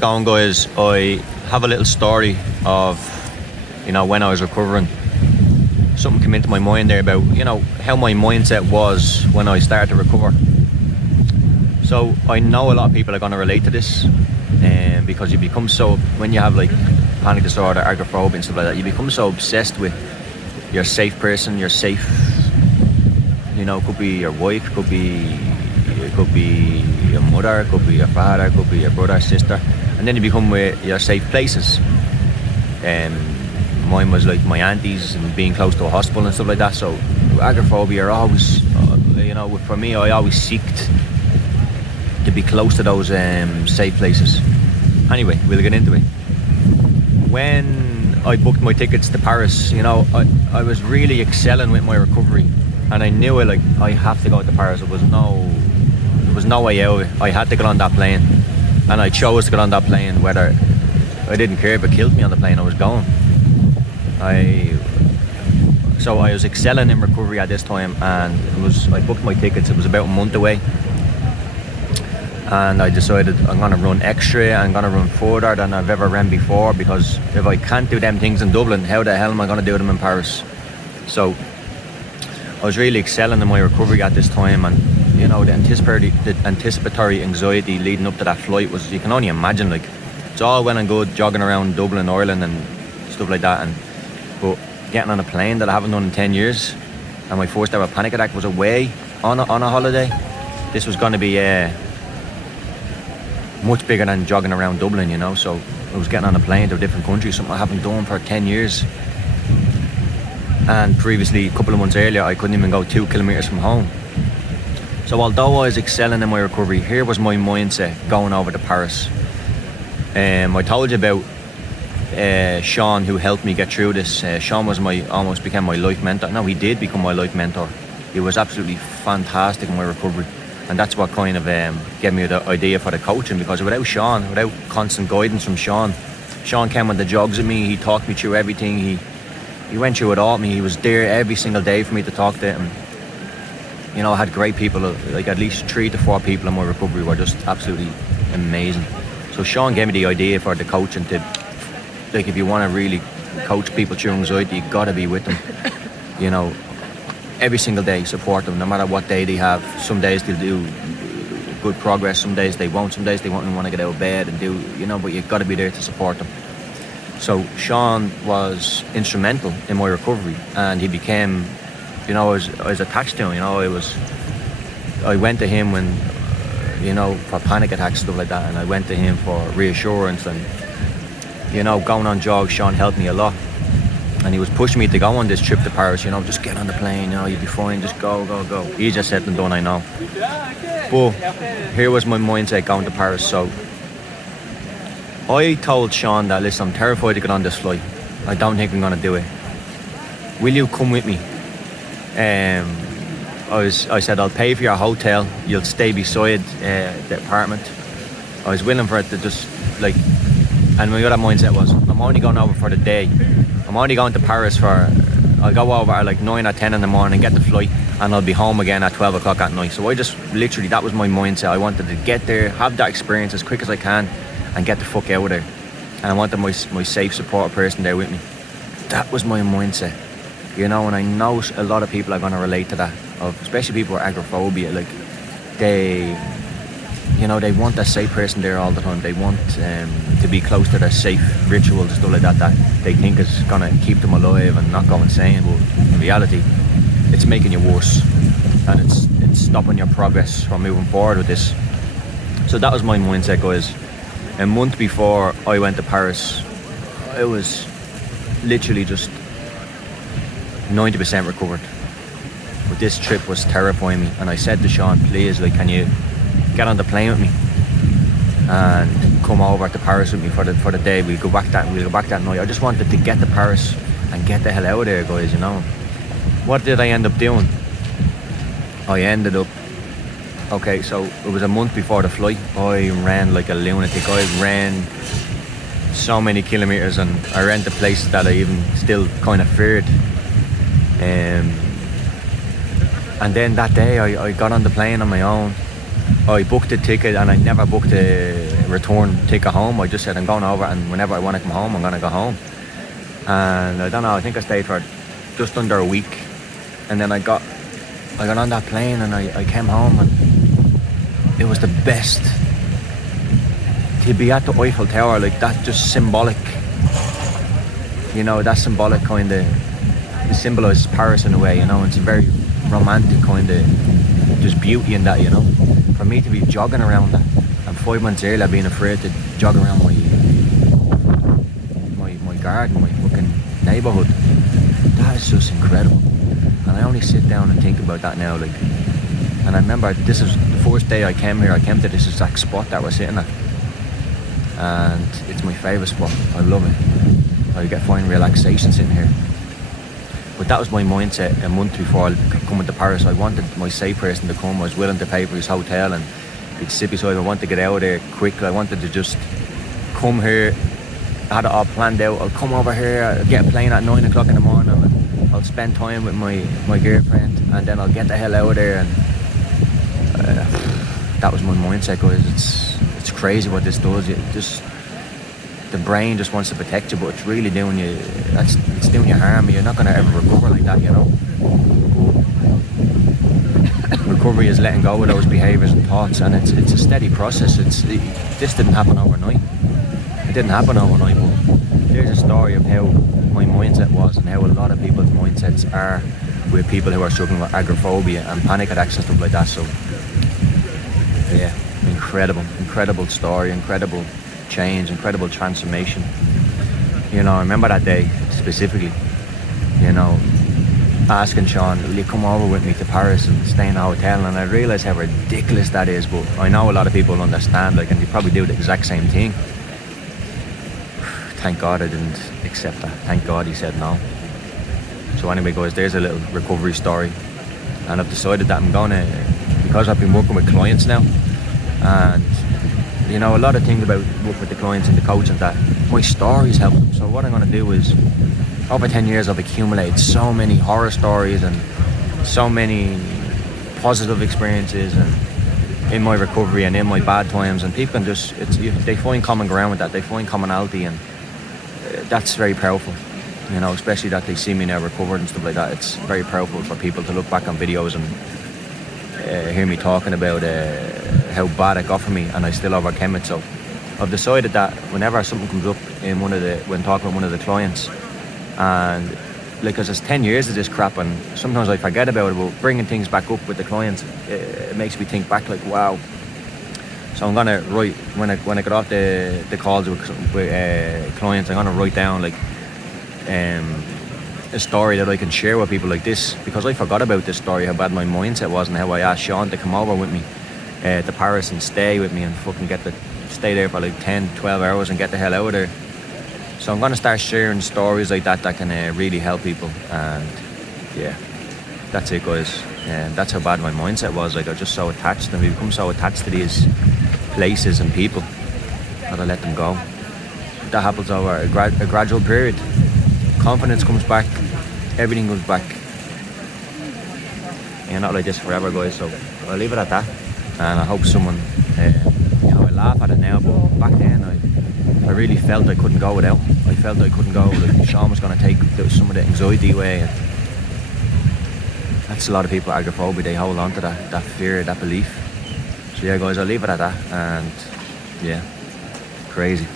Going, guys, I have a little story of, when I was recovering. Something came into my mind there about, how my mindset was when I started to recover. So I know a lot of people are going to relate to this, because you become so, when you have like panic disorder, agoraphobia and stuff like that, you become so obsessed with your safe person, your safe, could be your wife, could be your mother, could be your father, could be your brother, sister, and then you become with your safe places. Mine was like my aunties and being close to a hospital and stuff like that. So agoraphobia are always, for me, I always seeked to be close to those safe places. Anyway, we'll get into it. When I booked my tickets to Paris, I was really excelling with my recovery, and I knew I have to go to Paris. There was no way out of it. I had to get on that plane, and I chose to get on that plane whether I didn't care if it killed me on the plane. I was going. So I was excelling in recovery at this time, and I booked my tickets. It was about a month away, and I decided I'm going to run extra. I'm going to run further than I've ever ran before, because if I can't do them things in Dublin, how the hell am I going to do them in Paris? So I was really excelling in my recovery at this time, and the anticipatory anxiety leading up to that flight was, you can only imagine, it's all well and good jogging around Dublin, Ireland and stuff like that, but getting on a plane that I haven't done in 10 years, and my first ever panic attack was away on a holiday. This was going to be much bigger than jogging around Dublin, so I was getting on a plane to a different country, something I haven't done for 10 years. And previously, a couple of months earlier, I couldn't even go 2 kilometres from home. So although I was excelling in my recovery, here was my mindset going over to Paris. I told you about Sean, who helped me get through this. Sean was almost became my life mentor. No, he did become my life mentor. He was absolutely fantastic in my recovery. And that's what kind of gave me the idea for the coaching, because without Sean, without constant guidance from Sean came on the jogs with me. He talked me through everything. He went through it all with me. He was there every single day for me to talk to him. I had great people, like at least 3 to 4 people in my recovery were just absolutely amazing. So Sean gave me the idea for the coaching to, if you want to really coach people through anxiety, you got to be with them. Every single day, support them, no matter what day they have. Some days they'll do good progress, some days they won't, some days they won't want to get out of bed and do, but you've got to be there to support them. So Sean was instrumental in my recovery, and he became, I was attached to him. I went to him when, for panic attacks, stuff like that, and I went to him for reassurance, and, going on jogs, Sean helped me a lot. And he was pushing me to go on this trip to Paris, just get on the plane, you'll be fine, just go. Easier said than done, I know. But here was my mindset going to Paris. So I told Sean that, listen, I'm terrified to get on this flight. I don't think I'm going to do it. Will you come with me? I said, I'll pay for your hotel. You'll stay beside the apartment. I was willing for it to just, and my other mindset was, I'm only going over for the day. I'm only going to Paris I'll go over at 9 or 10 in the morning, get the flight, and I'll be home again at 12 o'clock at night. So I just, literally, that was my mindset. I wanted to get there, have that experience as quick as I can, and get the fuck out of there. And I wanted my safe, supportive person there with me. That was my mindset. And I know a lot of people are going to relate to that, especially people with agoraphobia. They want that safe person there all the time. They want to be close to their safe rituals and stuff like that they think is going to keep them alive and not go insane. But in reality, it's making you worse, and it's stopping your progress from moving forward with this. So that was my mindset, guys. A month before I went to Paris, I was literally just 90% recovered. But this trip was terrifying me, and I said to Sean, please, can you get on the plane with me and come over to Paris with me for the day. We'll go back that night. I just wanted to get to Paris and get the hell out of there, guys. What did I end up doing? I ended up, so it was a month before the flight. I ran like a lunatic. I ran so many kilometers, and I ran to places that I even still kind of feared. And then that day I got on the plane on my own. I booked a ticket and I never booked a return ticket home. I just said I'm going over, and whenever I want to come home, I'm going to go home. And I don't know, I think I stayed for just under a week, and then I got on that plane and I came home, and it was the best to be at the Eiffel Tower, like that, just symbolic, you know, that symbolic kind of, it symbolises Paris in a way, you know. It's a very romantic kind of, there's beauty in that, you know. For me to be jogging around that, and 5 months earlier being afraid to jog around my garden, my fucking neighbourhood, that is just incredible. And I only sit down and think about that now, like. And I remember this is the first day I came here. I came to this exact spot that we're sitting at, and it's my favourite spot. I love it. I find relaxation sitting here. But that was my mindset a month before coming to Paris. I wanted my safe person to come. I was willing to pay for his hotel, and he'd sit beside me. I wanted to get out of there quick. I wanted to just come here. I had it all planned out. I'll come over here, I'll get a plane at 9 o'clock in the morning, and I'll spend time with my girlfriend, and then I'll get the hell out of there. And that was my mindset, guys. It's crazy what this does. The brain just wants to protect you, but it's really doing you. It's doing you harm. You're not going to ever recover like that, you know. Recovery is letting go of those behaviours and thoughts, and it's a steady process. This didn't happen overnight. It didn't happen overnight, but there's a story of how my mindset was and how a lot of people's mindsets are with people who are struggling with agoraphobia and panic attacks and stuff like that. So, yeah, incredible story, incredible change, incredible transformation. You know, I remember that day specifically, you know, asking Sean, will you come over with me to Paris and stay in a hotel? And I realised how ridiculous that is, but I know a lot of people understand, like, and they probably do the exact same thing. Thank God I didn't accept that. Thank God he said no. So anyway, guys, there's a little recovery story, and I've decided that I'm gonna, because I've been working with clients now, and you know, a lot of things about working with the clients and the coaching, that my stories help them. So what I'm gonna do is, over 10 years I've accumulated so many horror stories and so many positive experiences and in my recovery and in my bad times, and people can just, they find common ground with that, they find commonality, and that's very powerful, you know, especially that they see me now recovered and stuff like that. It's very powerful for people to look back on videos and hear me talking about how bad it got for me, and I still overcame it. So I've decided that whenever something comes up when talking with one of the clients, and like, because it's 10 years of this crap, and sometimes I forget about it, but bringing things back up with the clients, it makes me think back, like, wow. So I'm gonna write, when I get off the calls with clients, I'm gonna write down like a story that I can share with people like this, because I forgot about this story, how bad my mindset was, and how I asked Sean to come over with me to Paris and stay with me and fucking stay there for like 10-12 hours and get the hell out of there. So I'm gonna start sharing stories like that can really help people. And yeah, that's it, guys. And that's how bad my mindset was. Like, I was just so attached, and we become so attached to these places and people that I let them go. That happens over a gradual period. Confidence comes back, everything comes back. You're not like this forever, guys. So I'll leave it at that. And I hope someone, you know, I laugh at it now, but back then I really felt I couldn't go without. I felt I couldn't go. Like, Sean was going to take some of the anxiety away. And that's a lot of people, agoraphobia, they hold on to that fear, that belief. So yeah, guys, I'll leave it at that. And yeah, crazy.